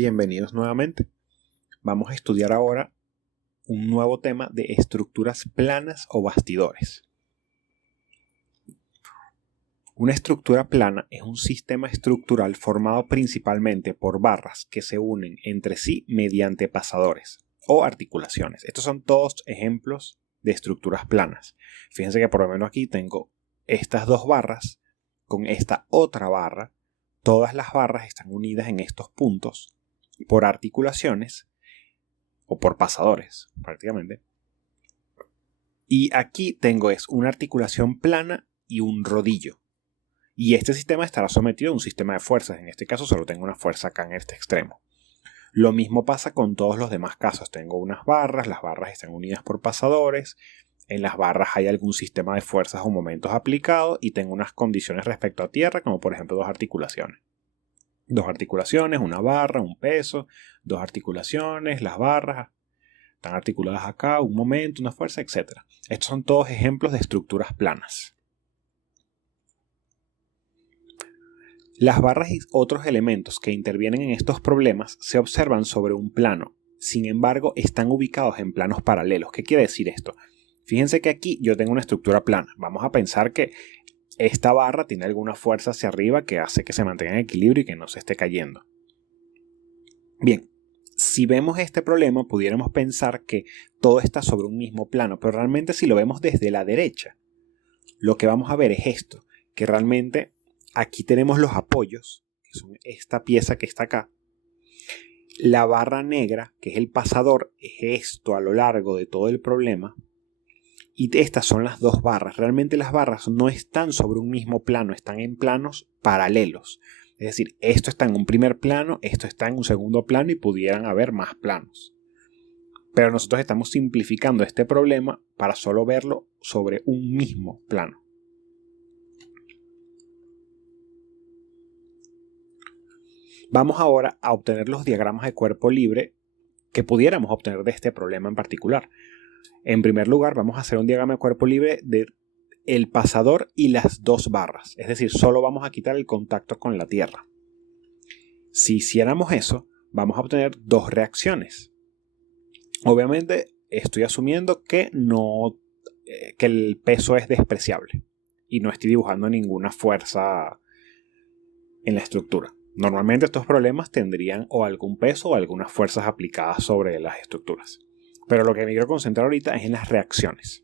Bienvenidos nuevamente. Vamos a estudiar ahora un nuevo tema de estructuras planas o bastidores. Una estructura plana es un sistema estructural formado principalmente por barras que se unen entre sí mediante pasadores o articulaciones. Estos son todos ejemplos de estructuras planas. Fíjense que por lo menos aquí tengo estas dos barras con esta otra barra. Todas las barras están unidas en estos puntos por articulaciones o por pasadores prácticamente. Y aquí tengo una articulación plana y un rodillo. Y este sistema estará sometido a un sistema de fuerzas. En este caso solo tengo una fuerza acá en este extremo. Lo mismo pasa con todos los demás casos. Tengo unas barras, las barras están unidas por pasadores. En las barras hay algún sistema de fuerzas o momentos aplicados y tengo unas condiciones respecto a tierra, como por ejemplo dos articulaciones. Dos articulaciones, una barra, un peso, dos articulaciones, las barras están articuladas acá, un momento, una fuerza, etc. Estos son todos ejemplos de estructuras planas. Las barras y otros elementos que intervienen en estos problemas se observan sobre un plano. Sin embargo, están ubicados en planos paralelos. ¿Qué quiere decir esto? Fíjense que aquí yo tengo una estructura plana. Vamos a pensar que esta barra tiene alguna fuerza hacia arriba que hace que se mantenga en equilibrio y que no se esté cayendo. Bien, si vemos este problema, pudiéramos pensar que todo está sobre un mismo plano, pero realmente si lo vemos desde la derecha, lo que vamos a ver es esto, que realmente aquí tenemos los apoyos, que son esta pieza que está acá. La barra negra, que es el pasador, es esto a lo largo de todo el problema. Y estas son las dos barras. Realmente las barras no están sobre un mismo plano, están en planos paralelos. Es decir, esto está en un primer plano, esto está en un segundo plano y pudieran haber más planos. Pero nosotros estamos simplificando este problema para solo verlo sobre un mismo plano. Vamos ahora a obtener los diagramas de cuerpo libre que pudiéramos obtener de este problema en particular. En primer lugar, vamos a hacer un diagrama de cuerpo libre del pasador y las dos barras. Es decir, solo vamos a quitar el contacto con la tierra. Si hiciéramos eso, vamos a obtener dos reacciones. Obviamente, estoy asumiendo que el peso es despreciable y no estoy dibujando ninguna fuerza en la estructura. Normalmente estos problemas tendrían o algún peso o algunas fuerzas aplicadas sobre las estructuras. Pero lo que me quiero concentrar ahorita es en las reacciones.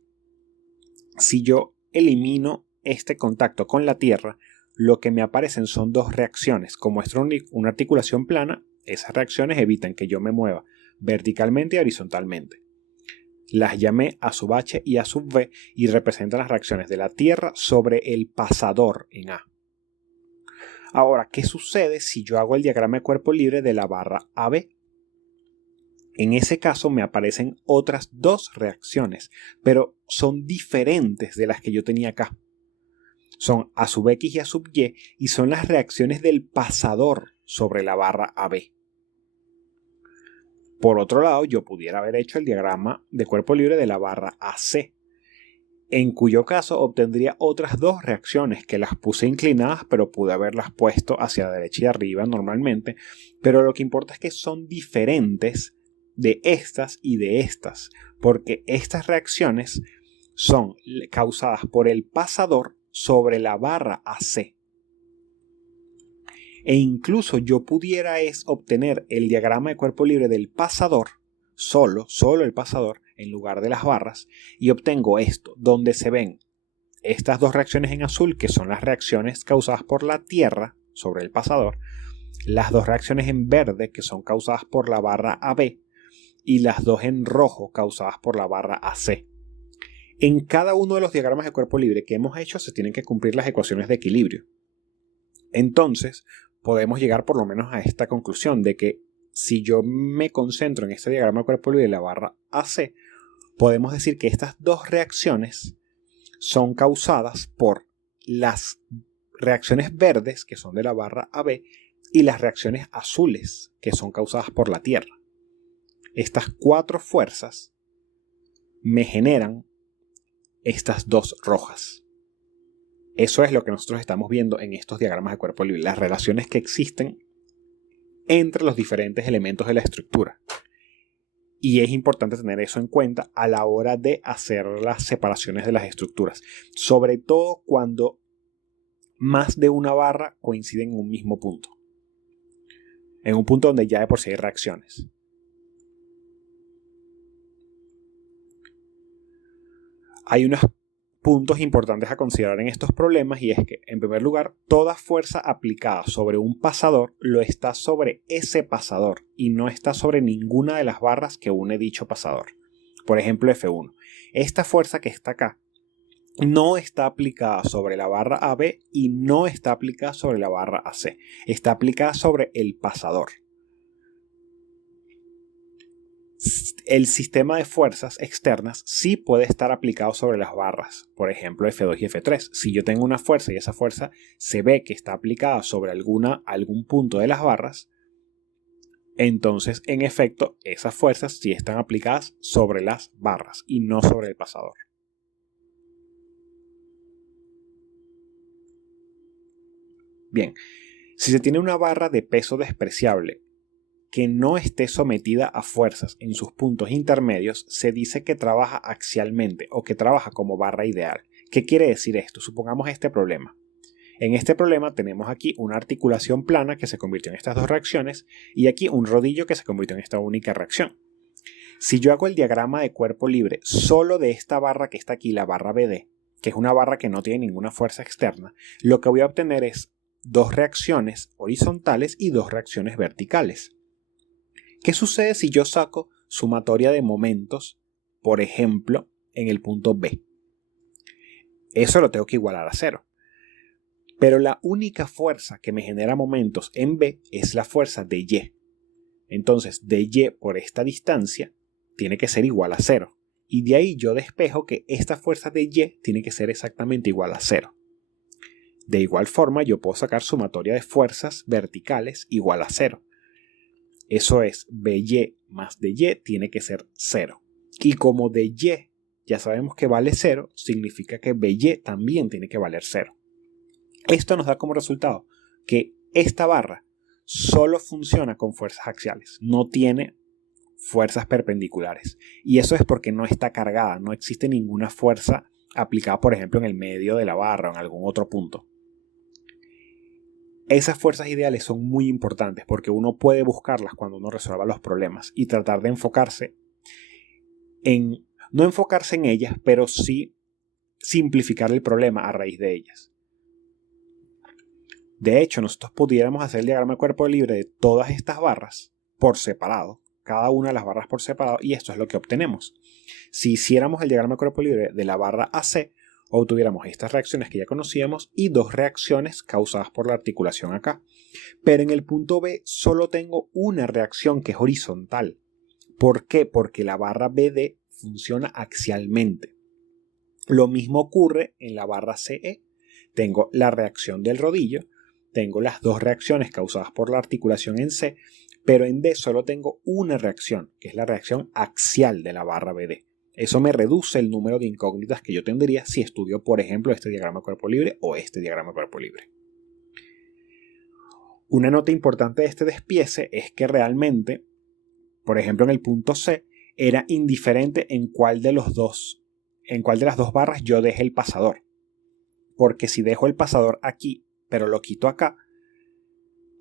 Si yo elimino este contacto con la tierra, lo que me aparecen son dos reacciones. Como es una articulación plana, esas reacciones evitan que yo me mueva verticalmente y horizontalmente. Las llamé A sub H y A sub V y representan las reacciones de la tierra sobre el pasador en A. Ahora, ¿qué sucede si yo hago el diagrama de cuerpo libre de la barra AB? En ese caso me aparecen otras dos reacciones, pero son diferentes de las que yo tenía acá. Son A sub X y A sub y son las reacciones del pasador sobre la barra AB. Por otro lado, yo pudiera haber hecho el diagrama de cuerpo libre de la barra AC, en cuyo caso obtendría otras dos reacciones que las puse inclinadas, pero pude haberlas puesto hacia la derecha y arriba normalmente, pero lo que importa es que son diferentes de estas y de estas, porque estas reacciones son causadas por el pasador sobre la barra AC. E incluso yo pudiera obtener el diagrama de cuerpo libre del pasador, solo el pasador, en lugar de las barras, y obtengo esto, donde se ven estas dos reacciones en azul, que son las reacciones causadas por la tierra sobre el pasador, las dos reacciones en verde, que son causadas por la barra AB, y las dos en rojo, causadas por la barra AC. En cada uno de los diagramas de cuerpo libre que hemos hecho se tienen que cumplir las ecuaciones de equilibrio. Entonces, podemos llegar por lo menos a esta conclusión de que si yo me concentro en este diagrama de cuerpo libre de la barra AC, podemos decir que estas dos reacciones son causadas por las reacciones verdes, que son de la barra AB, y las reacciones azules, que son causadas por la tierra. Estas cuatro fuerzas me generan estas dos rojas. Eso es lo que nosotros estamos viendo en estos diagramas de cuerpo libre, las relaciones que existen entre los diferentes elementos de la estructura. Y es importante tener eso en cuenta a la hora de hacer las separaciones de las estructuras, sobre todo cuando más de una barra coinciden en un mismo punto, en un punto donde ya de por sí hay reacciones. Hay unos puntos importantes a considerar en estos problemas, y es que, en primer lugar, toda fuerza aplicada sobre un pasador lo está sobre ese pasador y no está sobre ninguna de las barras que une dicho pasador. Por ejemplo, F1. Esta fuerza que está acá no está aplicada sobre la barra AB y no está aplicada sobre la barra AC. Está aplicada sobre el pasador. El sistema de fuerzas externas sí puede estar aplicado sobre las barras, por ejemplo F2 y F3. Si yo tengo una fuerza y esa fuerza se ve que está aplicada sobre algún punto de las barras, entonces en efecto esas fuerzas sí están aplicadas sobre las barras y no sobre el pasador. Bien, si se tiene una barra de peso despreciable que no esté sometida a fuerzas en sus puntos intermedios, se dice que trabaja axialmente o que trabaja como barra ideal. ¿Qué quiere decir esto? Supongamos este problema. En este problema tenemos aquí una articulación plana que se convirtió en estas dos reacciones y aquí un rodillo que se convirtió en esta única reacción. Si yo hago el diagrama de cuerpo libre solo de esta barra que está aquí, la barra BD, que es una barra que no tiene ninguna fuerza externa, lo que voy a obtener es dos reacciones horizontales y dos reacciones verticales. ¿Qué sucede si yo saco sumatoria de momentos, por ejemplo, en el punto B? Eso lo tengo que igualar a 0. Pero la única fuerza que me genera momentos en B es la fuerza de Y. Entonces, de Y por esta distancia tiene que ser igual a 0. Y de ahí yo despejo que esta fuerza de Y tiene que ser exactamente igual a 0. De igual forma, yo puedo sacar sumatoria de fuerzas verticales igual a 0. Eso es, BY más DY tiene que ser 0. Y como DY ya sabemos que vale 0, significa que BY también tiene que valer 0. Esto nos da como resultado que esta barra solo funciona con fuerzas axiales, no tiene fuerzas perpendiculares. Y eso es porque no está cargada, no existe ninguna fuerza aplicada, por ejemplo, en el medio de la barra o en algún otro punto. Esas fuerzas ideales son muy importantes porque uno puede buscarlas cuando uno resuelva los problemas y tratar de enfocarse en, no enfocarse en ellas, pero sí simplificar el problema a raíz de ellas. De hecho, nosotros pudiéramos hacer el diagrama de cuerpo libre de todas estas barras por separado, cada una de las barras por separado, y esto es lo que obtenemos. Si hiciéramos el diagrama de cuerpo libre de la barra AC, obtuviéramos estas reacciones que ya conocíamos y dos reacciones causadas por la articulación acá. Pero en el punto B solo tengo una reacción que es horizontal. ¿Por qué? Porque la barra BD funciona axialmente. Lo mismo ocurre en la barra CE. Tengo la reacción del rodillo, tengo las dos reacciones causadas por la articulación en C, pero en D solo tengo una reacción, que es la reacción axial de la barra BD. Eso me reduce el número de incógnitas que yo tendría si estudio, por ejemplo, este diagrama de cuerpo libre o este diagrama de cuerpo libre. Una nota importante de este despiece es que realmente, por ejemplo, en el punto C, era indiferente en cuál de las dos barras yo deje el pasador. Porque si dejo el pasador aquí, pero lo quito acá,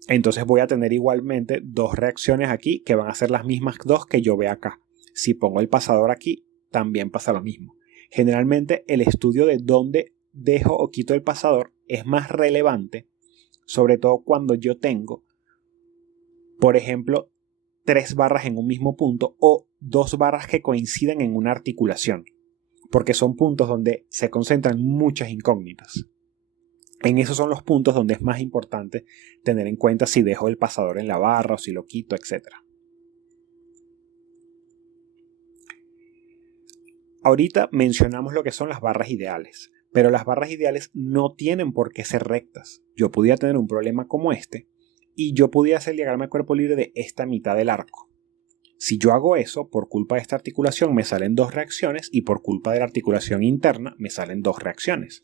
entonces voy a tener igualmente dos reacciones aquí que van a ser las mismas dos que yo vea acá. Si pongo el pasador aquí, también pasa lo mismo. Generalmente el estudio de dónde dejo o quito el pasador es más relevante, sobre todo cuando yo tengo, por ejemplo, 3 barras en un mismo punto o 2 barras que coinciden en una articulación, porque son puntos donde se concentran muchas incógnitas. En esos son los puntos donde es más importante tener en cuenta si dejo el pasador en la barra o si lo quito, etc. Ahorita mencionamos lo que son las barras ideales, pero las barras ideales no tienen por qué ser rectas. Yo podía tener un problema como este y yo podía hacer el diagrama de cuerpo libre de esta mitad del arco. Si yo hago eso, por culpa de esta articulación me salen dos reacciones y por culpa de la articulación interna me salen dos reacciones.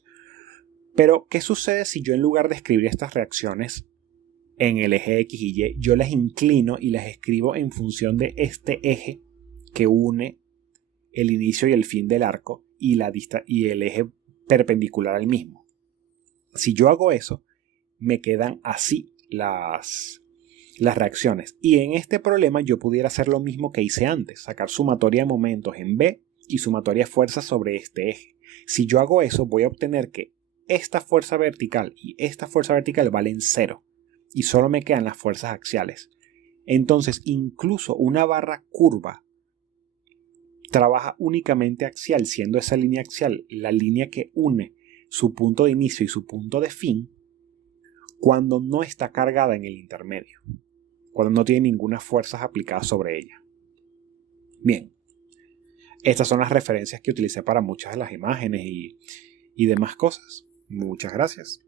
Pero, ¿qué sucede si yo en lugar de escribir estas reacciones en el eje X y Y, yo las inclino y las escribo en función de este eje que une el inicio y el fin del arco y el eje perpendicular al mismo. Si yo hago eso, me quedan así las reacciones. Y en este problema yo pudiera hacer lo mismo que hice antes, sacar sumatoria de momentos en B y sumatoria de fuerzas sobre este eje. Si yo hago eso, voy a obtener que esta fuerza vertical y esta fuerza vertical valen 0 y solo me quedan las fuerzas axiales. Entonces, incluso una barra curva trabaja únicamente axial, siendo esa línea axial la línea que une su punto de inicio y su punto de fin, cuando no está cargada en el intermedio, cuando no tiene ninguna fuerza aplicada sobre ella. Bien, estas son las referencias que utilicé para muchas de las imágenes y demás cosas. Muchas gracias.